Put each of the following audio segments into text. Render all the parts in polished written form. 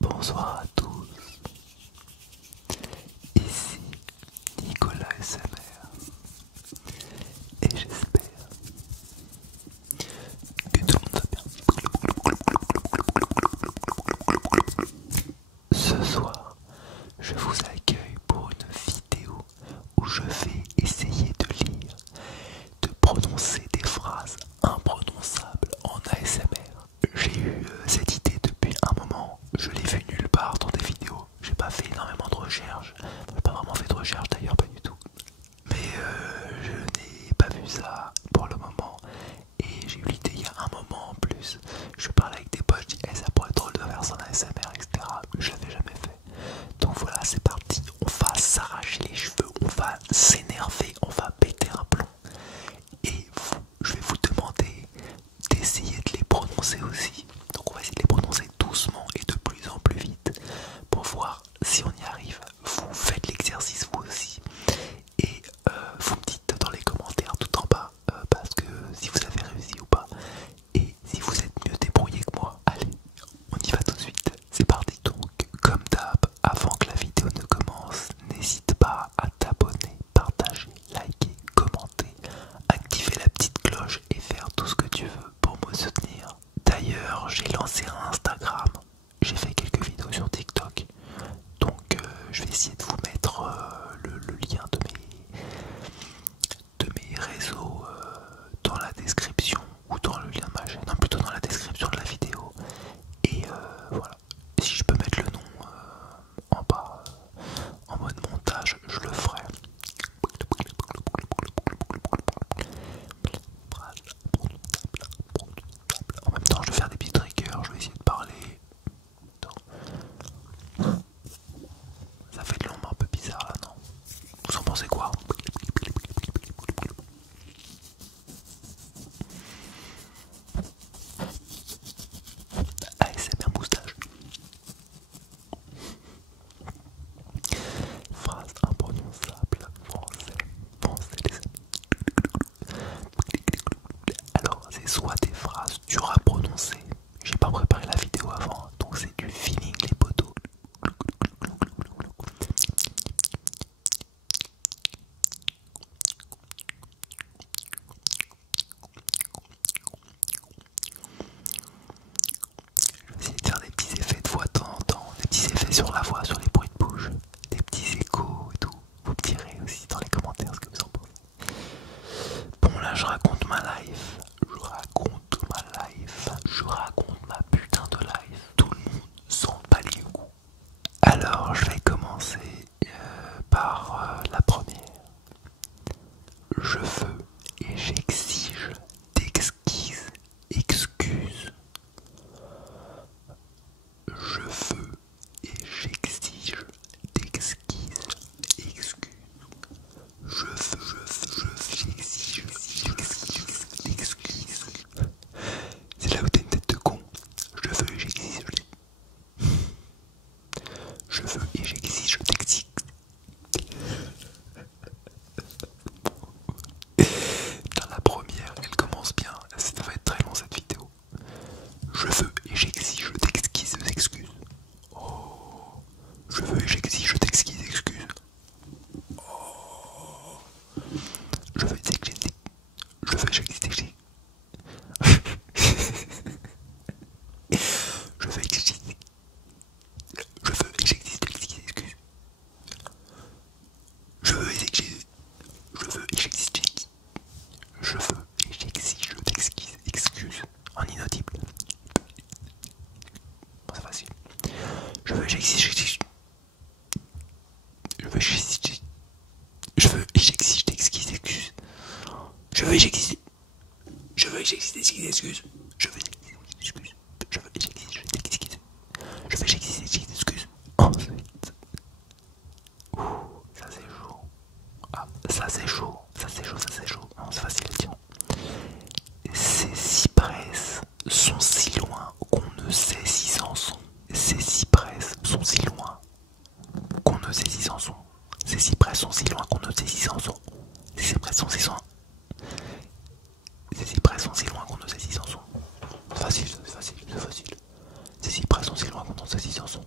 Bonsoir à tous, ici Nicolas SMR et j'espère que tout le monde va bien. Ce soir, je vous accueille pour une vidéo où je vais essayer de lire, de prononcer des phrases imprononçables en ASMR. J'ai eu cette idée depuis un moment, je l'ai vu nulle part dans des vidéos, j'ai pas fait énormément de recherches, j'ai pas vraiment fait de recherche d'ailleurs, pas du tout. Mais je n'ai pas vu ça pour le moment et j'ai eu l'idée il y a un moment en plus. Je parlais avec des potes, je dis hey, ça pourrait être drôle de faire ça en ASMR, etc. Mais je l'avais jamais fait. Donc voilà, c'est parti, on va s'arracher les cheveux, on va s'énerver, on va péter un plomb. Et je vais vous demander d'essayer de les prononcer aussi. Donc on va essayer de les prononcer doucement et de plus en plus vite pour voir si on y arrive. Vous faites l'exercice vous aussi. Et vous me dites dans les commentaires tout en bas parce que si vous avez réussi ou pas. Et si vous êtes mieux débrouillé que moi, allez, on y va tout de suite. C'est parti. Donc comme d'hab, avant que la vidéo ne commence, n'hésite pas à t'abonner, partager, liker, commenter, activer la petite cloche et faire tout ce que tu veux pour me soutenir. D'ailleurs, j'ai lancé un Instagram, j'ai fait quelques vidéos sur TikTok, donc je vais essayer de vous mettre le lien de mes réseaux dans la description ou dans le lien de ma chaîne, non, plutôt dans la description de la vidéo. Et voilà, si je peux mettre le nom en bas en mode montage, je le ferai. En même temps, je vais faire des petits triggers, je vais essayer de parler. Ça fait de l'ombre un peu bizarre là, non? Vous en pensez quoi? ASMR moustache. Phrase imprononçable français. Pensez les amis. Alors c'est soit des phrases dures à prononcer. J'ai pas préparé la vidéo avant, donc c'est du feeling les potos. Je vais essayer de faire des petits effets de voix de temps en temps, des petits effets sur la voix, sur les bruits de bouche, des petits échos et tout. Vous me direz aussi dans les commentaires ce que vous en pensez. Bon là je raconte ma life, je raconte ma putain de life. Tout le monde s'en bat les coups. Alors je vais commencer par la première. Je veux et j'exige d'exquises excuses. Je veux et j'exige d'exquises excuses. J'exige d'excuses. C'est là où t'as une tête de con. Je veux et j'exige. Je veux et j'exige d'exige. Dans la première, elle commence bien. Ça va être très long cette vidéo. Je veux et j'exige d'exquises excuses. Oh. Je veux et j'exige d'exquises excuses. Oh. Je veux et j'exige. Je veux et j'exige. Je veux et j'exige. Je veux et j'exige d'exquises excuses. Je veux et j'exige. Je veux et j'exige. Je veux et j'exige d'exquises excuses. En inaudible. Bon, c'est facile. Je veux et j'exige. Je veux et j'exige. Je veux et j'exige d'exquises excuses. Je veux et j'exige. Je veux et j'exige d'exquises excuses. Je veux et j'exige d'excuses. Je veux et j'exige d'exquises. Je veux et j'exige d'excuses. Ensuite. Ouh, ça c'est chaud. Ah, ça c'est chaud. Ça c'est chaud, ça c'est chaud. Non, c'est facile à dire. Ces cypresses sont si loin qu'on ne sait s'ils en sont. Ces cypresses sont si loin qu'on ne sait s'ils en sont. Ces cypresses sont si loin qu'on ne sait s'ils en sont. Ces cypresses sont si loin. Ces cypresses sont si loin qu'on ne sait s'ils en sont. C'est facile, c'est facile, c'est facile. Ces cypresses sont si loin qu'on ne sait s'ils en sont.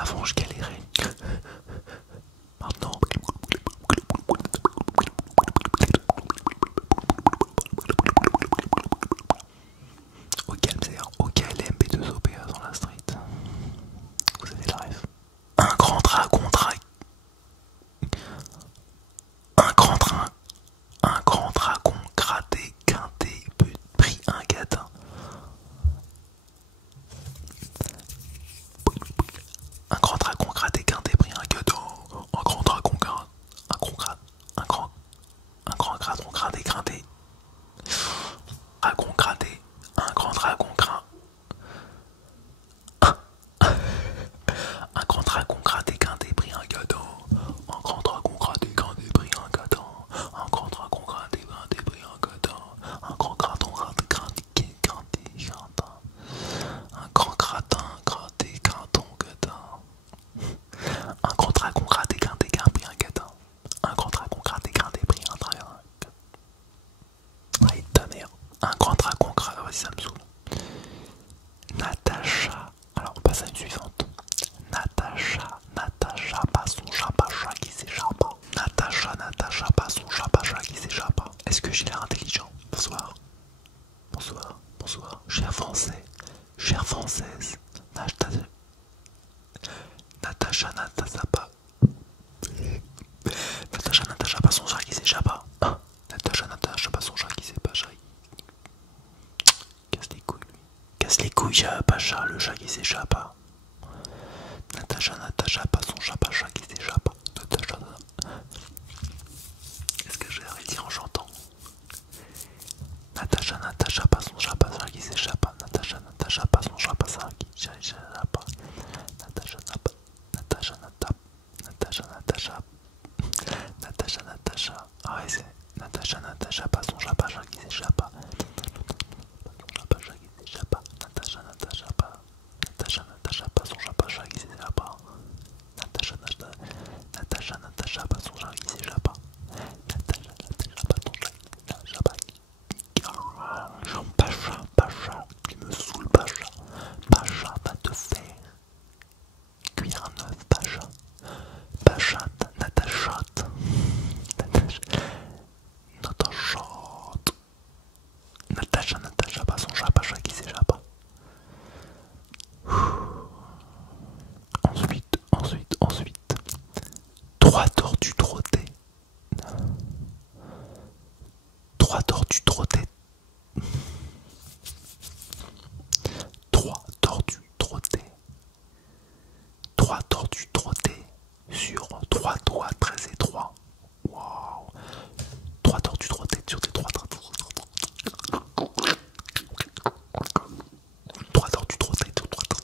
Avant je galérais. Maintenant. Au calme, au KLM B2OPA dans la street. Vous avez la rêve. Un grand dragon Un grand train. Un grand dragon gratté, quinté, pris un gadin. Un grand dragon gratté, quinté, pris un gadin. Un grand dragon gratté, un grand dragon gratté. Dragon gratté, un grand dragon gratté. Un grand dragon gratté, quinté, pris un gadin. Un grand dragon gratté, quinté, pris un gadin. Un grand dragon gratté, quinté, pris un gadin. Un grand graton gratté, gratté. Un grand gratin, gratté, graton, gadin. Un grand dragon gratté, quinté, pris un gadin. Un grand dragon gratté, pris un dragon. Ouais, ta mère. Un grand dragon gratté, vas-y, ça me saoule. Natacha. Alors, on passe à une suivante. Natacha, pas son chapacha qui s'échappe. Natacha, pas son chapacha qui s'échappe. Est-ce que j'ai l'air intelligent? Bonsoir. Bonsoir. Cher français, chère française. Natacha, pas. Natacha, pas son chat qui s'échappe. Natacha, pas son chat qui s'échappe. Casse les couilles, Pacha, le chat qui s'échappe. Natacha, pas son chat, Pacha qui s'échappe. Est-ce que je vais arrêter en chantant? Natacha, pas son chat, Pacha qui s'échappe. Natacha, pas son chat, Pacha qui s'échappe. Natacha, ah ouais, c'est Natacha, pas son chat, Pacha qui s'échappe. Pas son chat, Pacha qui s'échappe. Natacha, pas son chat qui s'échappe. Pacha, il me saoule, Pacha. Pacha va te faire cuire un œuf, Pacha. Pacha, Natacha, pas son chat, Pacha qui s'échappe. Ensuite. Trois tortues trottées. Trois tortues trottées. Trois tortues trottées sur trois toits très étroits. Waouh. Trois tortues trottées sur des toits très étroits. Trois tortues trottées sur trois toits.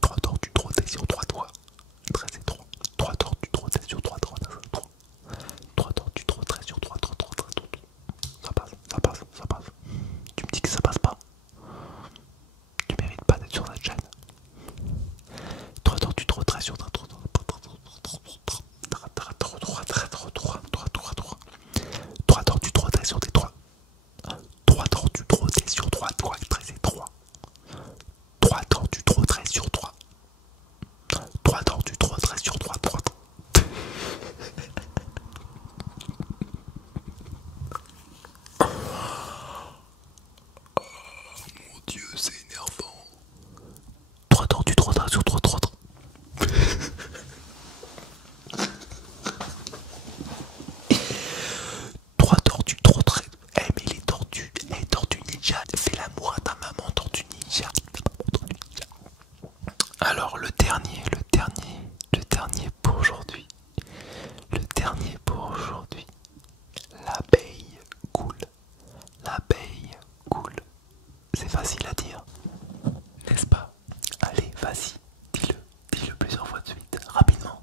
Trois tortues trottées sur trois toits très étroits. Trois tortues trottées sur trois toits très étroits. Trois tortues trottées sur trois toits. Ça passe. Tu me dis que ça passe pas. Tu mérites pas d'être sur cette chaîne. Trois tortues trottées sur trois toits. Trois tortues trottées sur des toits. Trois tortues trottées sur trois toits très étroits. Trois tortues trottées sur trois. Trois tortues trottées sur trois toits. Mon Dieu, c'est énervant. Trois tortues trottées sur trois toits. Trois tortues trottées. Mais les tortues, tortue ninja, fais l'amour à ta maman, tortue ninja. Alors le dernier pour aujourd'hui. L'abeille coule. C'est facile à dire, n'est-ce pas? Allez, vas-y, dis-le plusieurs fois de suite, rapidement.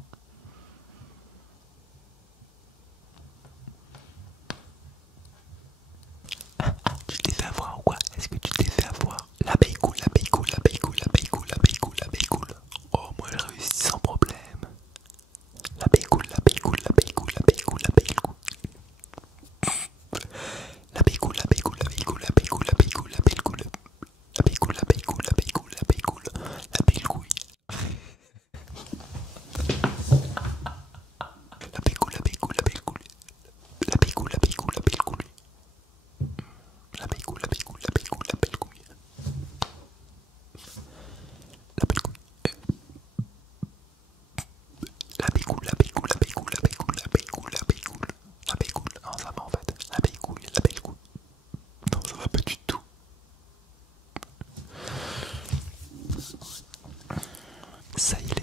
Tu t'es fait avoir ou quoi? Est-ce que tu t'es fait avoir? L'abeille coule. Oh, moi je réussis sans problème. L'abeille coule. L'abeille coule. Silence.